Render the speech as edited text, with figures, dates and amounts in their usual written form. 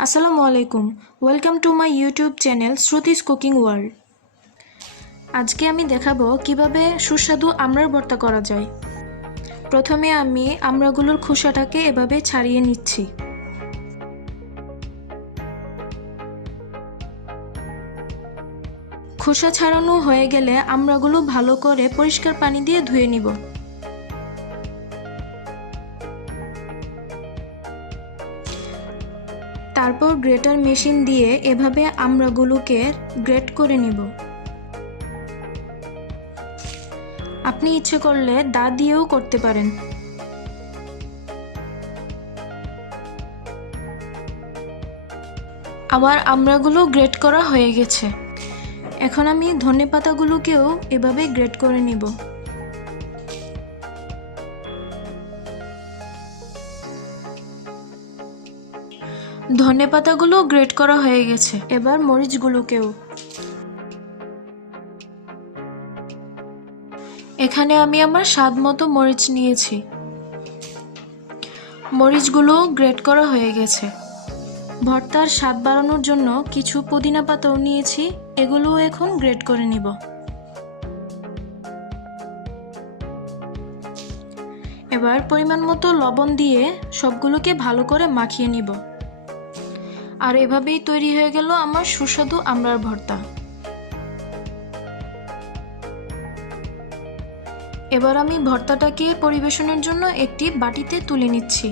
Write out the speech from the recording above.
আসসালামু আলাইকুম, welcome to my YouTube channel Shruti's cooking world. আজকে আমি দেখাবো কিভাবে সুস্বাদু আমড়ার ভর্তা করা যায়। প্রথমে আমি আমড়াগুলোর খোসাটাকে এভাবে ছাড়িয়ে নিচ্ছি। খোসা ছাড়ানো হয়ে গেলে আমড়াগুলো ভালো করে পরিষ্কার পানি দিয়ে ধুয়ে নিব। তারপর গ্রেটার মেশিন দিয়ে এভাবে আমড়াগুলোকে গ্রেট করে নিব। আপনি ইচ্ছে করলে দা দিয়েও করতে পারেন। আমার আমড়াগুলো গ্রেট করা হয়ে গেছে। এখন আমি ধনেপাতাগুলোকেও এভাবে গ্রেট করে নিব। ধনেপাতাগুলো গ্রেট করা হয়ে গেছে। এবার মরিচগুলোকেও। এখানে আমি আমার স্বাদ মতো মরিচ নিয়েছি। মরিচগুলো গ্রেট করা হয়ে গেছে। ভর্তার স্বাদ বাড়ানোর জন্য কিছু পুদিনা পাতাও নিয়েছি, এগুলোও এখন গ্রেট করে নিব। এবার পরিমাণ মতো লবণ দিয়ে সবগুলোকে ভালো করে মাখিয়ে নিব। আর এভাবেই তৈরি হয়ে গেল আমার সুস্বাদু আমড়ার ভর্তা। এবার আমি ভর্তাটাকে পরিবেশনের জন্য একটি বাটিতে তুলে নিচ্ছি।